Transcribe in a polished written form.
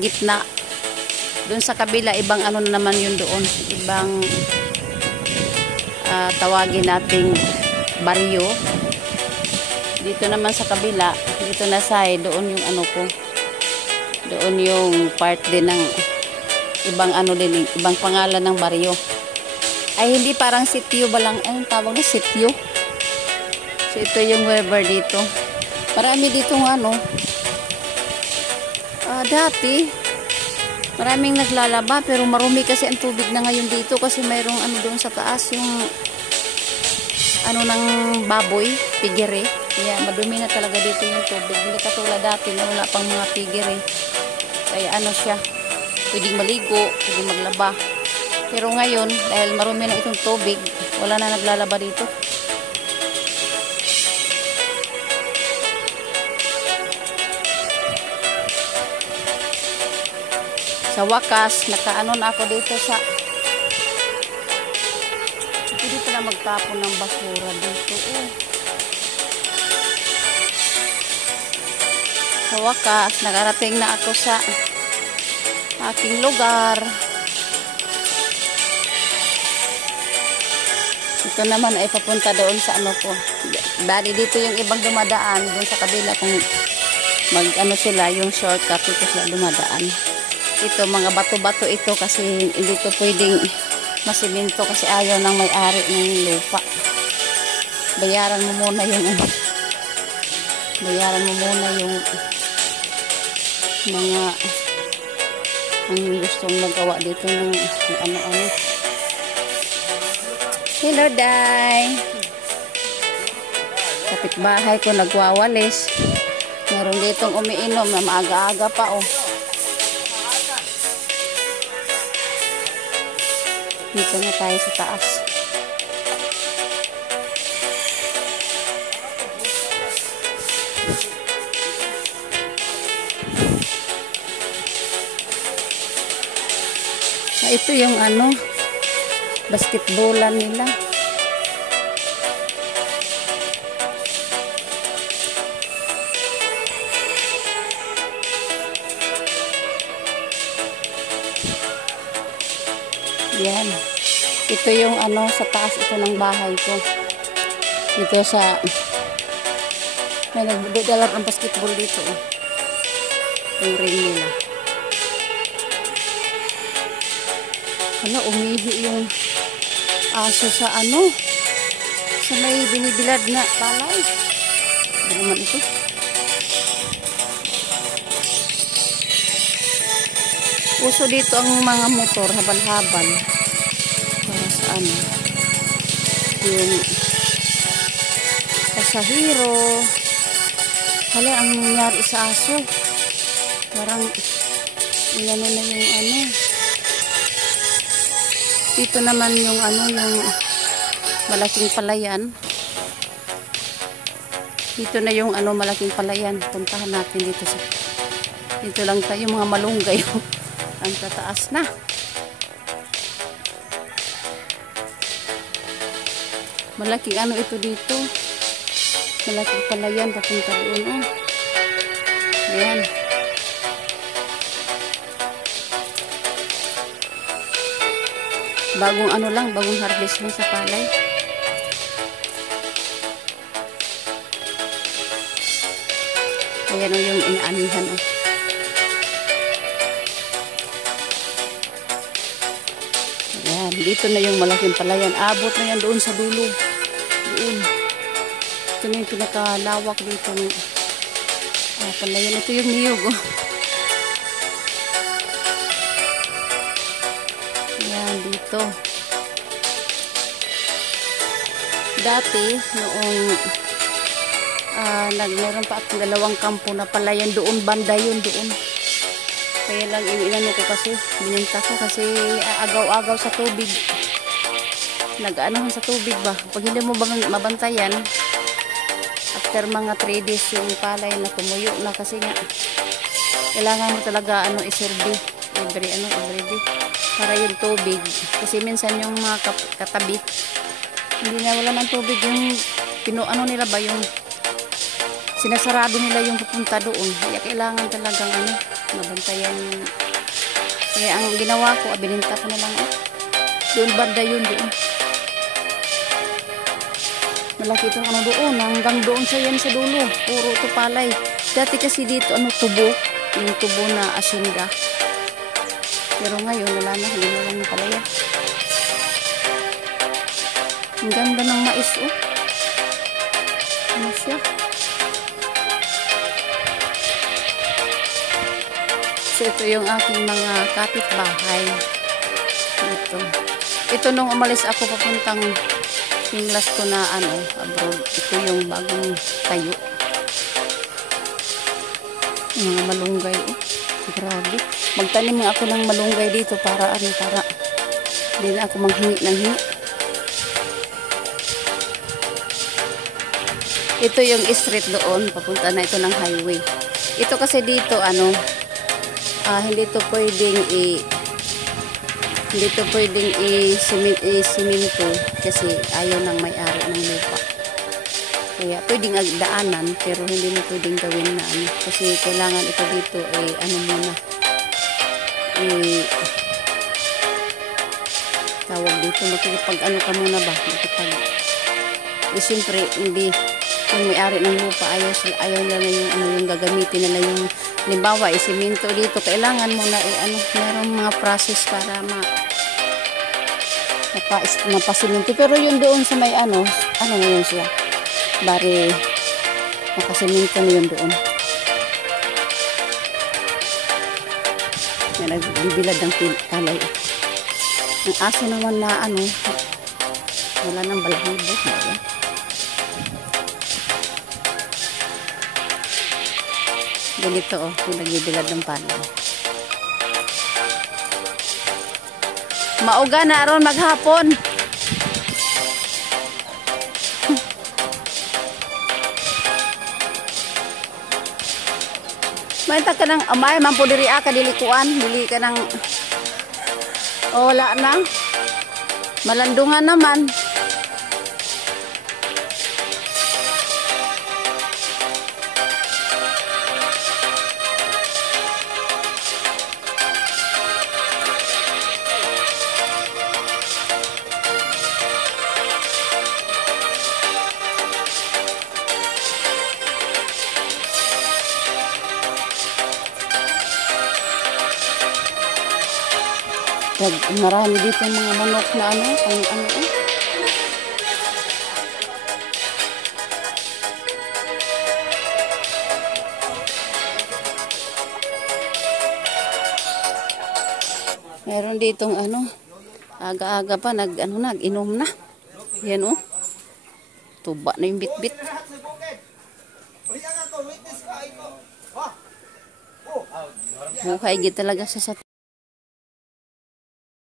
gitna. Doon sa kabila, ibang ano naman yun doon. Ibang tawagin nating baryo. Dito naman sa kabila, dito na side, doon yung ano ko. Doon yung part din ng ibang ano din, ibang pangalan ng baryo. Ay hindi, parang sitio ba lang? Anong tawag na sitio? So ito yung river dito. Marami dito ng ano. Dati maraming naglalaba, pero marumi kasi ang tubig na ngayon dito kasi mayroong ano doon sa taas, yung ano ng baboy, pigere. Kaya madumi na talaga dito yung tubig. Hindi katulad dati na wala pang mga pigere. Kaya ano siya, pwedeng maligo, pwedeng maglaba. Pero ngayon, dahil marumi na itong tubig, wala na naglalaba dito. Sa wakas, nakaano na ako dito sa dito na magtapon ng basura dito. Sa wakas, nakarating na ako sa aking lugar. Ito naman ay papunta doon sa ano ko. Bali dito yung ibang dumadaan doon sa kabila kung mag ano sila, yung shortcut dito sila dumadaan. Ito mga bato-bato ito kasi hindi ito pwedeng masiminto kasi ayaw ng may-ari ng lupa. Bayaran mo muna yung mga ang gustong magawa dito ng ano-ano. Hello, Day. Kapitbahay ko nagwawalis. Meron ditong umiinom na maaga-aga pa, oh. Dito na tayo sa taas. Ito yung ano, basketballan nila. Yan. Ito yung ano, sa taas ito ng bahay ko. Dito sa may nagdadala ng basketball dito. Yung ring nila. Hala, umihi yung aso sa ano, sa may binibilad na palay. Ano naman ito? Uso dito ang mga motor, habal-habal. Para sa ano, yung pasahero. Hala, ang nangyari sa aso. Parang, ilan na yung ano. Dito naman yung ano, yung malaking palayan. Dito na yung ano, malaking palayan. Puntahan natin dito sa dito lang tayo, mga malunggay. Ang tataas na. Malaking ano ito dito. Malaking palayan papunta doon, oh. Ayan. Bagong ano lang, bagong harvest lang sa palay. Ayan o yung inaanihan o. Ayan, dito na yung malaking palayan. Abot na yan doon sa dulo. Doon. Ito na yung pinakalawak dito. Palayan. Ito yung niyog o. Dito. Dati noong meron pa akong dalawang kampo na palayan doon, banda yun doon. Kaya lang inano ko kasi, bininta ko kasi agaw-agaw sa tubig. Nag-ano sa tubig ba? Pag hindi mo mabantayan, after mga 3 days yung palay na tumuyo na kasi nga kailangan mo talaga isurvey every day para yung tubig, kasi minsan yung mga katabi hindi na wala ng tubig, yung nila ba yung sinasarado nila yung pupunta doon, kaya kailangan talagang nabantayan. Kaya ang ginawa ko, bininta ko na lang. Doon banda yun, doon. Malaki itong ano doon, hanggang doon sa yan sa dulo. Puro ito palay. Dati kasi dito, tubo. Yung tubo na asinda. Pero ngayon, wala na. Hindi na lang palaya. Ang ganda ng mais, oh. Ano siya? So, ito yung aking mga kapitbahay. Ito nung umalis ako papuntang yung last ko na abroad. Ito yung bagong tayo. Mga malunggay, oh. Grabe. Magtanim nga ako ng malunggay dito para hindi na ako manghingi ng hingi. Ito yung street doon, papunta na ito ng highway. Ito kasi dito, hindi to pwedeng i-simento kasi ayaw ng may-ari ng lupa. Kaya pwedeng daanan, pero hindi mo pwedeng gawin na kasi kailangan ito dito tawag dito, makikipag ka muna ba? Siyempre, hindi yung may-ari ng lupa ayaw nila yung gagamitin nila yung halimbawa isiminto dito, kailangan mo na merong mga process para mapasiminto. Pero yun doon sa may na yun siya bari makasiminto na yun doon. Yan, nagbibilad ng talay. Ang aso naman na wala nang balahibo. Ganito, yung nagbibilad ng palay. Mauga na aron maghapon. Maita ka ng amay, mampo diri ka dilikuan, dili ka ng wala na. Malandungan naman. Marami dito mga manok na meron ditong aga-aga pa nag-inom na. Yan tuba na yung bit-bit. Buhay gid talaga sa